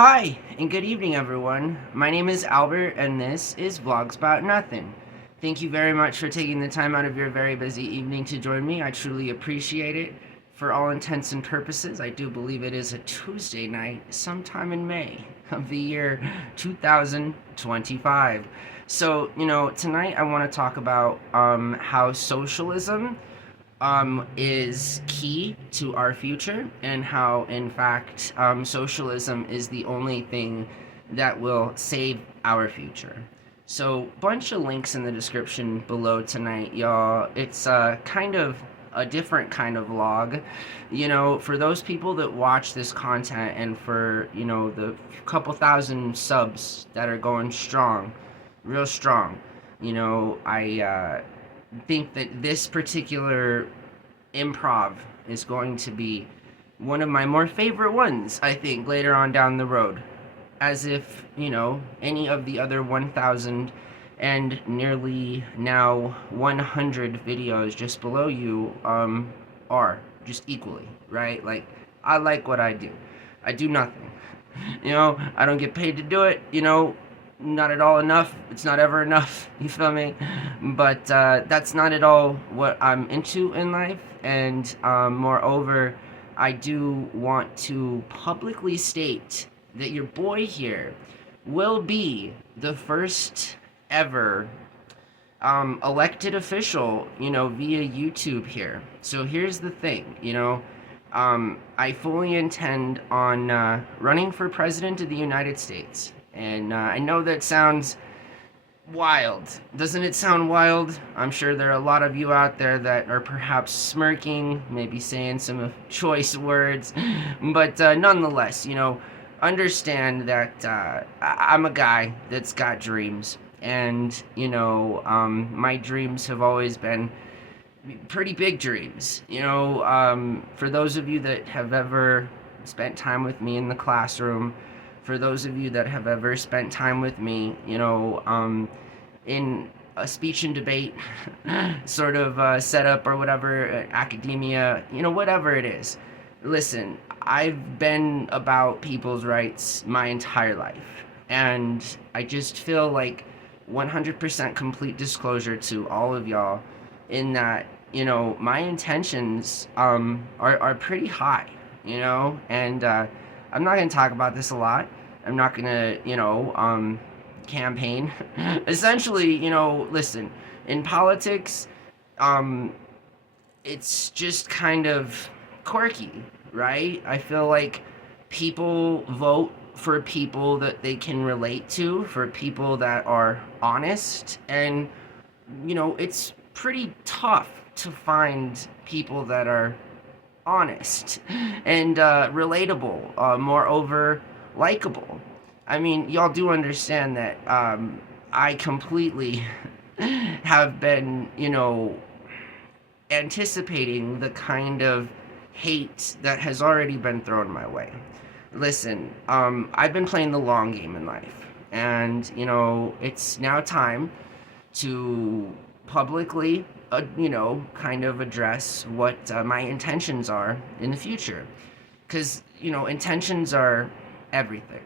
Hi, and good evening, everyone. My name is Albert, and this is Vlogs About Nothing. Thank you very much for taking the time out of your very busy evening to join me. I truly appreciate it. For all intents and purposes, I do believe it is a Tuesday night, sometime in May of the year 2025. So, tonight I want to talk about how socialism is key to our future, and how, in fact, socialism is the only thing that will save our future. So, bunch of links in the description below tonight, y'all. It's kind of a different kind of vlog. For those people that watch this content, and for, the couple thousand subs that are going strong, real strong, I think that this particular improv is going to be one of my more favorite ones, I think, later on down the road. As if, any of the other 1,000 and nearly now 100 videos just below you are just equally, right? Like, I like what I do. I do nothing. I don't get paid to do it, not at all enough. It's not ever enough, you feel me? But that's not at all what I'm into in life. And moreover, I do want to publicly state that your boy here will be the first ever elected official, via YouTube here. So here's the thing, I fully intend on running for president of the United States. And I know that sounds wild. Doesn't it sound wild? I'm sure there are a lot of you out there that are perhaps smirking, maybe saying some choice words. But nonetheless, understand that I'm a guy that's got dreams. And, my dreams have always been pretty big dreams. For those of you that have ever spent time with me in the classroom, for those of you that have ever spent time with me, in a speech and debate sort of setup or whatever, academia, whatever it is. Listen, I've been about people's rights my entire life. And I just feel like 100% complete disclosure to all of y'all in that, my intentions are pretty high, and I'm not going to talk about this a lot. I'm not going to, campaign. Essentially, listen, in politics, it's just kind of quirky, right? I feel like people vote for people that they can relate to, for people that are honest, and, it's pretty tough to find people that are honest and relatable, moreover, likable. I mean, y'all do understand that I completely have been, anticipating the kind of hate that has already been thrown my way. Listen, I've been playing the long game in life, and, it's now time to publicly, kind of address what my intentions are in the future. Because, intentions are everything.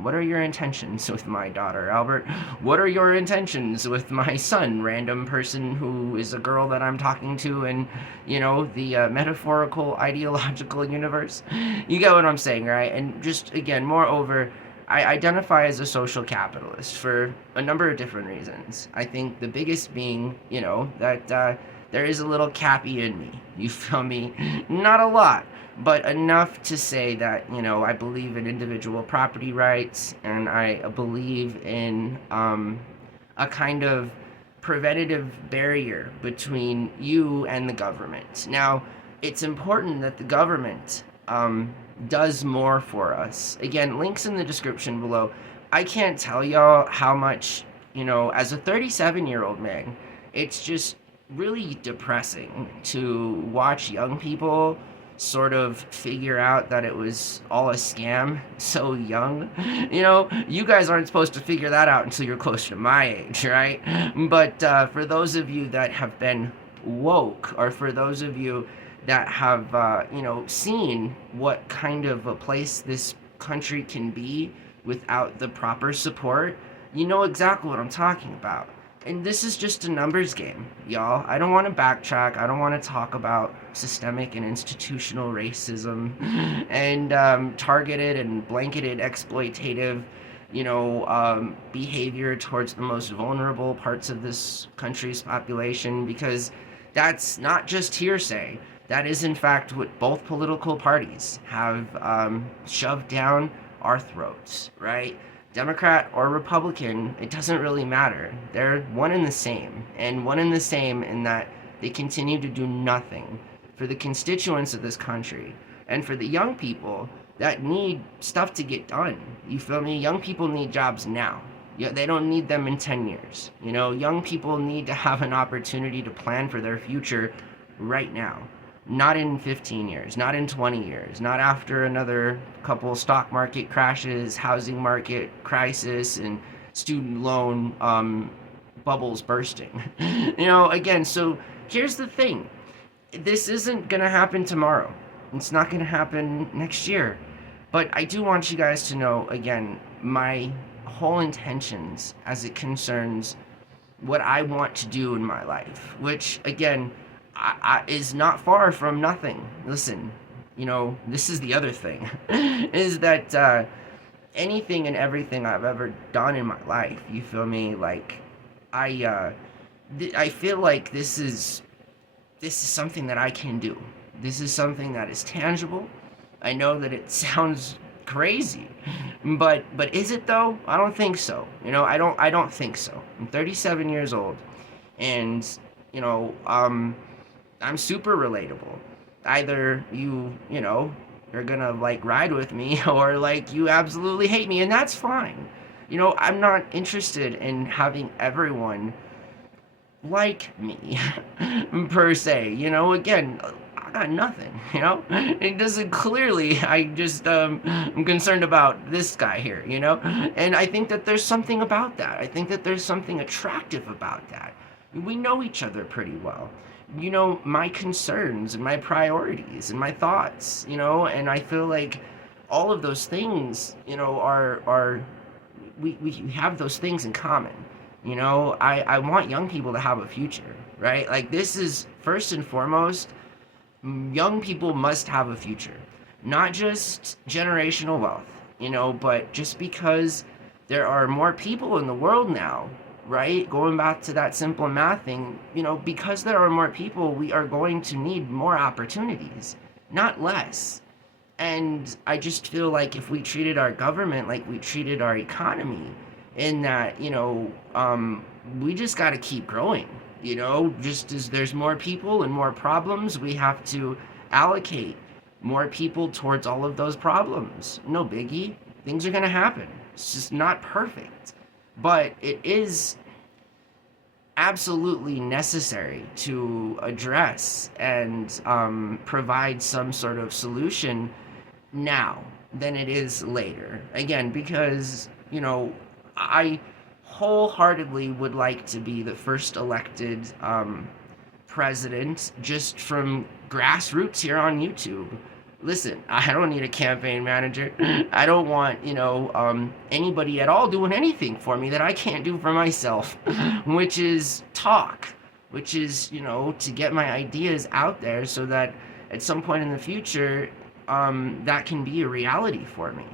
What are your intentions with my daughter, Albert? What are your intentions with my son, random person who is a girl that I'm talking to in, the metaphorical, ideological universe? You get what I'm saying, right? And just, again, moreover, I identify as a social capitalist for a number of different reasons. I think the biggest being, that there is a little cappy in me. You feel me? Not a lot, but enough to say that, I believe in individual property rights, and I believe in a kind of preventative barrier between you and the government. Now, it's important that the government does more for us. Again, links in the description below. I can't tell y'all how much, as a 37-year-old man, it's just really depressing to watch young people sort of figure out that it was all a scam so young. You guys aren't supposed to figure that out until you're closer to my age, right? But for those of you that have been woke, or for those of you that have, seen what kind of a place this country can be without the proper support, you know exactly what I'm talking about. And this is just a numbers game, y'all. I don't want to backtrack. I don't want to talk about systemic and institutional racism and targeted and blanketed exploitative, behavior towards the most vulnerable parts of this country's population, because that's not just hearsay. That is, in fact, what both political parties have shoved down our throats, right? Democrat or Republican, it doesn't really matter. They're one and the same, and one and the same in that they continue to do nothing for the constituents of this country and for the young people that need stuff to get done. You feel me? Young people need jobs now. Yeah, they don't need them in 10 years. Young people need to have an opportunity to plan for their future right now. Not in 15 years, not in 20 years, not after another couple stock market crashes, housing market crisis, and student loan bubbles bursting. Again, so here's the thing. This isn't going to happen tomorrow. It's not going to happen next year. But I do want you guys to know, again, my whole intentions as it concerns what I want to do in my life, which, again, is not far from nothing. Listen, this is the other thing, is that anything and everything I've ever done in my life, you feel me? Like, I feel like this is something that I can do. This is something that is tangible. I know that it sounds crazy, but is it though? I don't think so. I don't think so. I'm 37 years old, and I'm super relatable. Either you're gonna like ride with me, or like you absolutely hate me, and that's fine. I'm not interested in having everyone like me per se. Again, I got nothing. It doesn't clearly. I just I'm concerned about this guy here. And I think that there's something about that. I think that there's something attractive about that. We know each other pretty well. My concerns and my priorities and my thoughts, and I feel like all of those things, are we have those things in common. I want young people to have a future, right? Like, this is first and foremost, young people must have a future, not just generational wealth, but just because there are more people in the world now, right? Going back to that simple math thing, because there are more people, we are going to need more opportunities, not less. And I just feel like if we treated our government like we treated our economy, in that, we just got to keep growing, just as there's more people and more problems, we have to allocate more people towards all of those problems. No biggie. Things are going to happen. It's just not perfect. But it is absolutely necessary to address and provide some sort of solution now than it is later. Again, because, I wholeheartedly would like to be the first elected president just from grassroots here on YouTube. Listen, I don't need a campaign manager. I don't want, anybody at all doing anything for me that I can't do for myself, which is talk, which is, to get my ideas out there so that at some point in the future, that can be a reality for me.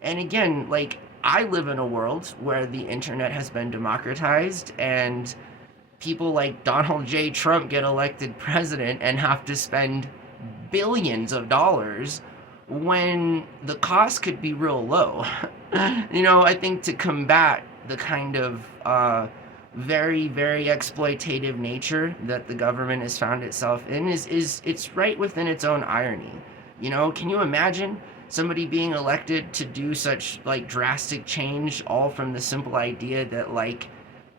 And again, like, I live in a world where the internet has been democratized, and people like Donald J. Trump get elected president and have to spend billions of dollars when the cost could be real low. I think to combat the kind of very, very exploitative nature that the government has found itself in is it's right within its own irony. Can you imagine somebody being elected to do such like drastic change, all from the simple idea that like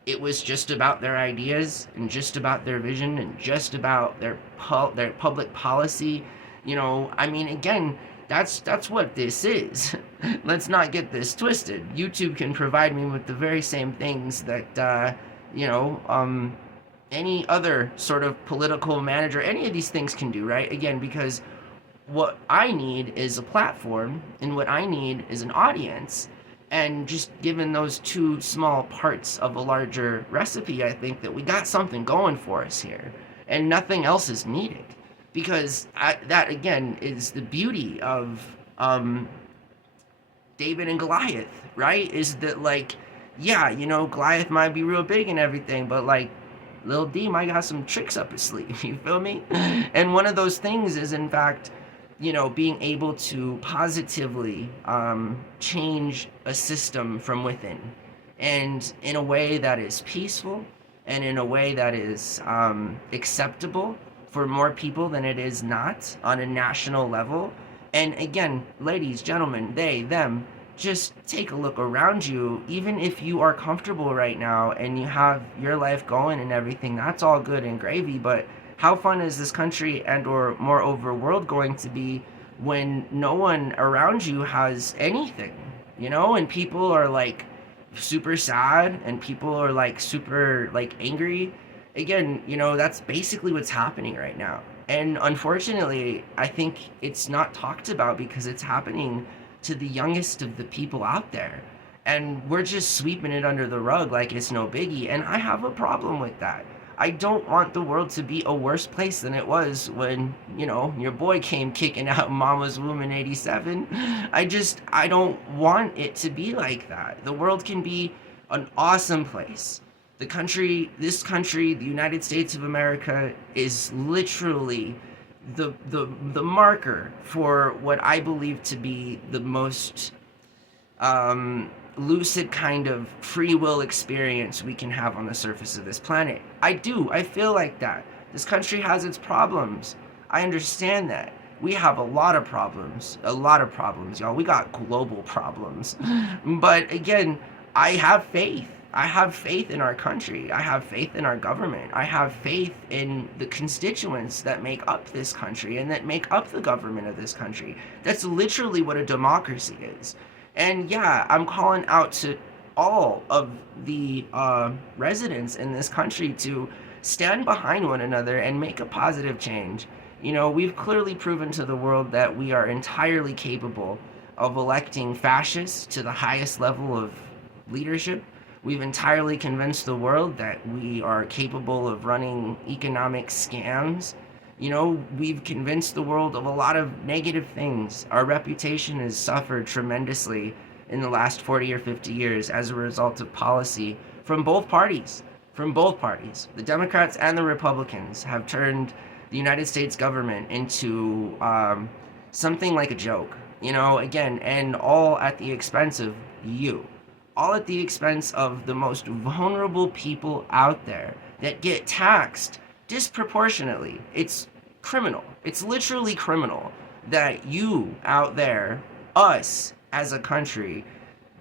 it was just about their ideas and just about their vision and just about their public policy? Again, that's what this is. Let's not get this twisted. YouTube can provide me with the very same things that any other sort of political manager, any of these things can do, right? Again, because what I need is a platform, and what I need is an audience. And just given those two small parts of a larger recipe, I think that we got something going for us here, and nothing else is needed. Because that again is the beauty of David and Goliath, right? Is that like, yeah, Goliath might be real big and everything, but like, Lil D might got some tricks up his sleeve. You feel me? And one of those things is, in fact, being able to positively change a system from within, and in a way that is peaceful, and in a way that is acceptable for more people than it is not on a national level. And again, ladies, gentlemen, they, them, just take a look around you. Even if you are comfortable right now and you have your life going and everything, that's all good and gravy. But how fun is this country and or moreover world going to be when no one around you has anything, and people are like super sad and people are like super like angry? Again, that's basically what's happening right now. And unfortunately, I think it's not talked about because it's happening to the youngest of the people out there. And we're just sweeping it under the rug like it's no biggie. And I have a problem with that. I don't want the world to be a worse place than it was when, your boy came kicking out Mama's womb in 87. I don't want it to be like that. The world can be an awesome place. This country, the United States of America, is literally the marker for what I believe to be the most lucid kind of free will experience we can have on the surface of this planet. I feel like that. This country has its problems. I understand that. We have a lot of problems, y'all. We got global problems. But again, I have faith. I have faith in our country. I have faith in our government. I have faith in the constituents that make up this country and that make up the government of this country. That's literally what a democracy is. And yeah, I'm calling out to all of the residents in this country to stand behind one another and make a positive change. We've clearly proven to the world that we are entirely capable of electing fascists to the highest level of leadership. We've entirely convinced the world that we are capable of running economic scams. We've convinced the world of a lot of negative things. Our reputation has suffered tremendously in the last 40 or 50 years as a result of policy from both parties. From both parties. The Democrats and the Republicans have turned the United States government into something like a joke, again, and all at the expense of you. All at the expense of the most vulnerable people out there that get taxed disproportionately. It's criminal. It's literally criminal that you out there, us as a country,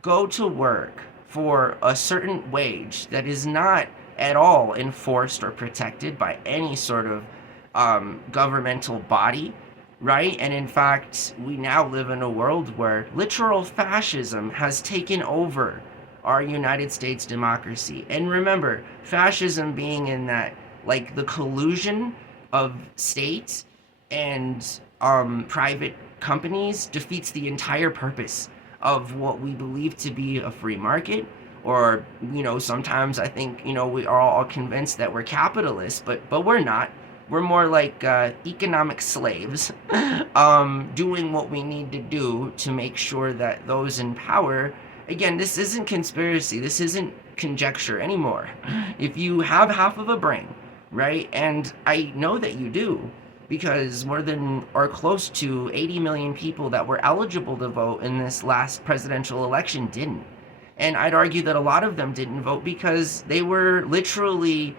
go to work for a certain wage that is not at all enforced or protected by any sort of governmental body, right? And in fact, we now live in a world where literal fascism has taken over our United States democracy. And remember, fascism being in that, like, the collusion of states and private companies defeats the entire purpose of what we believe to be a free market. Or, sometimes I think, we are all convinced that we're capitalists, but we're not. We're more like economic slaves, doing what we need to do to make sure that those in power, again, this isn't conspiracy, this isn't conjecture anymore. If you have half of a brain, right, and I know that you do, because more than or close to 80 million people that were eligible to vote in this last presidential election didn't. And I'd argue that a lot of them didn't vote because they were literally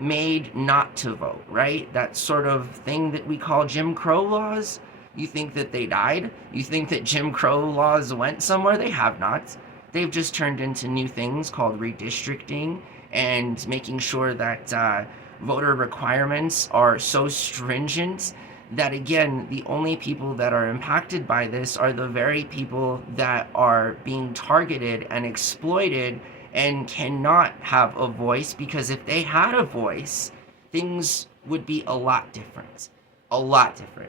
made not to vote, right? That sort of thing that we call Jim Crow laws. You think that they died? You think that Jim Crow laws went somewhere? They have not. They've just turned into new things called redistricting and making sure that voter requirements are so stringent that, again, the only people that are impacted by this are the very people that are being targeted and exploited and cannot have a voice, because if they had a voice, things would be a lot different,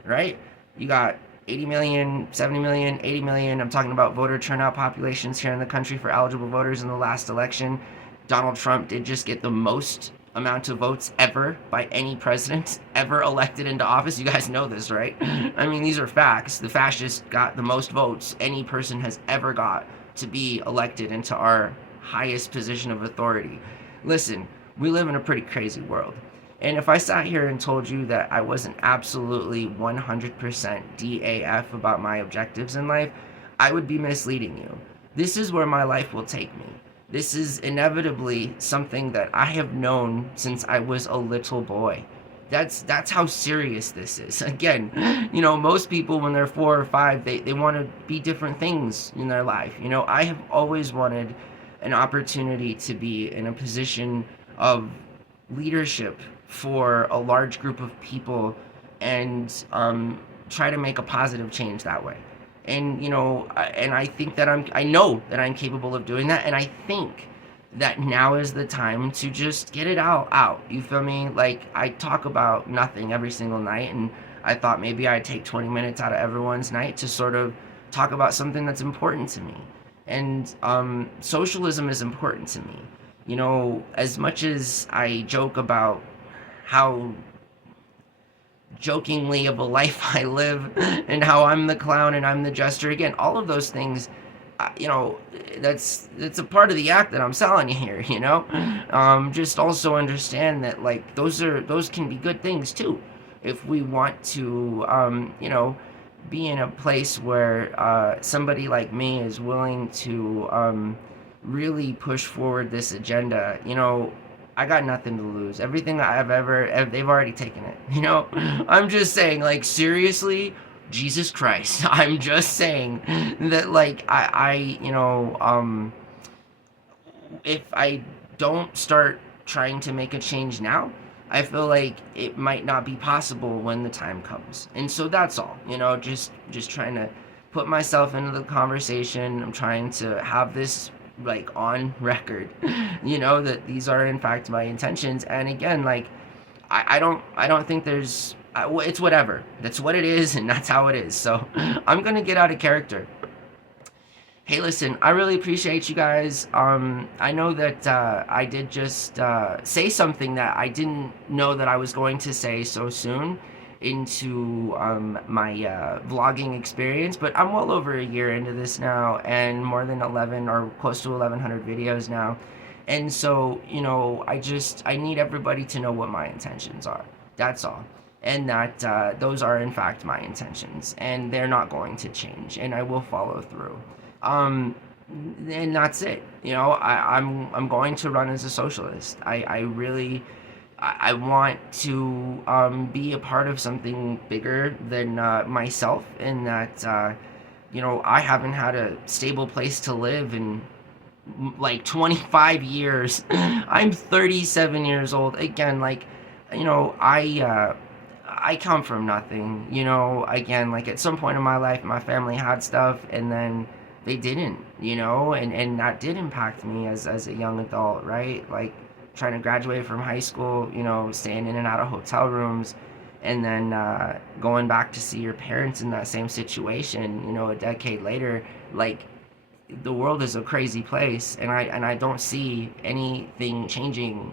right? You got 80 million, 70 million, 80 million. I'm talking about voter turnout populations here in the country for eligible voters in the last election. Donald Trump did just get the most amount of votes ever by any president ever elected into office. You guys know this, right? I mean, these are facts. The fascist got the most votes any person has ever got to be elected into our highest position of authority. Listen, we live in a pretty crazy world. And if I sat here and told you that I wasn't absolutely 100% DAF about my objectives in life, I would be misleading you. This is where my life will take me. This is inevitably something that I have known since I was a little boy. That's how serious this is. Again, most people when they're 4 or 5, they want to be different things in their life. I have always wanted an opportunity to be in a position of leadership for a large group of people and try to make a positive change that way. And I think that I know that I'm capable of doing that, and I think that now is the time to just get it out. You feel me? Like, I talk about nothing every single night, and I thought maybe I'd take 20 minutes out of everyone's night to sort of talk about something that's important to me. And socialism is important to me. As much as I joke about how jokingly of a life I live and how I'm the clown and I'm the jester, again, all of those things, that's a part of the act that I'm selling you here. Just also understand that, like, those can be good things too, if we want to be in a place where somebody like me is willing to really push forward this agenda. I got nothing to lose. Everything they've already taken it. I'm just saying, like, seriously, Jesus Christ. I'm just saying that, like, if I don't start trying to make a change now, I feel like it might not be possible when the time comes. And so that's all. Just trying to put myself into the conversation. I'm trying to have this, like, on record, that these are in fact my intentions. And again, like, I don't think there's it's whatever. That's what it is, and that's how it is. So I'm gonna get out of character. Hey, listen, I really appreciate you guys. I know that I did just say something that I didn't know that I was going to say so soon into my vlogging experience, but I'm well over a year into this now, and more than 11 or close to 1,100 videos now. And so, I need everybody to know what my intentions are. That's all. And that those are in fact my intentions, and they're not going to change, and I will follow through. And that's it. I'm going to run as a socialist. I really want to be a part of something bigger than myself, and that I haven't had a stable place to live in like 25 years. I'm 37 years old. Again, like, I come from nothing. Again, like, at some point in my life, my family had stuff, and then they didn't, and that did impact me as a young adult, right? Like, trying to graduate from high school, staying in and out of hotel rooms, and then going back to see your parents in that same situation, a decade later. Like, the world is a crazy place, and I don't see anything changing,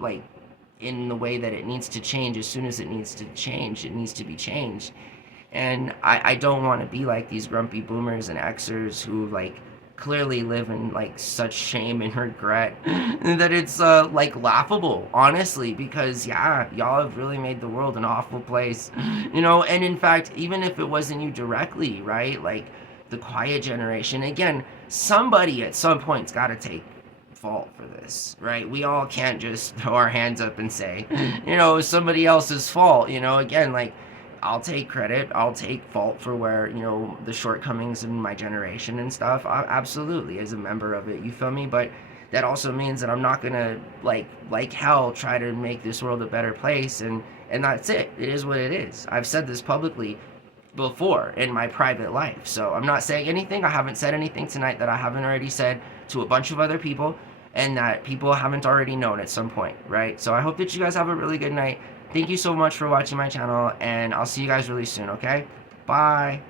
like, in the way that it needs to change. As soon as it needs to change, it needs to be changed. And I don't want to be like these grumpy boomers and Xers who, like, clearly live in, like, such shame and regret that it's like laughable, honestly, because yeah, y'all have really made the world an awful place. And in fact, even if it wasn't you directly, right, like, the quiet generation, again, somebody at some point's got to take fault for this, right? We all can't just throw our hands up and say, somebody else's fault. Again, like, I'll take credit, I'll take fault for where, the shortcomings in my generation and stuff. Absolutely, as a member of it, you feel me? But that also means that I'm not gonna, like hell, try to make this world a better place, and that's it. It is what it is. I've said this publicly before in my private life, so I'm not saying anything. I haven't said anything tonight that I haven't already said to a bunch of other people, and that people haven't already known at some point, right? So I hope that you guys have a really good night. Thank you so much for watching my channel, and I'll see you guys really soon, okay? Bye.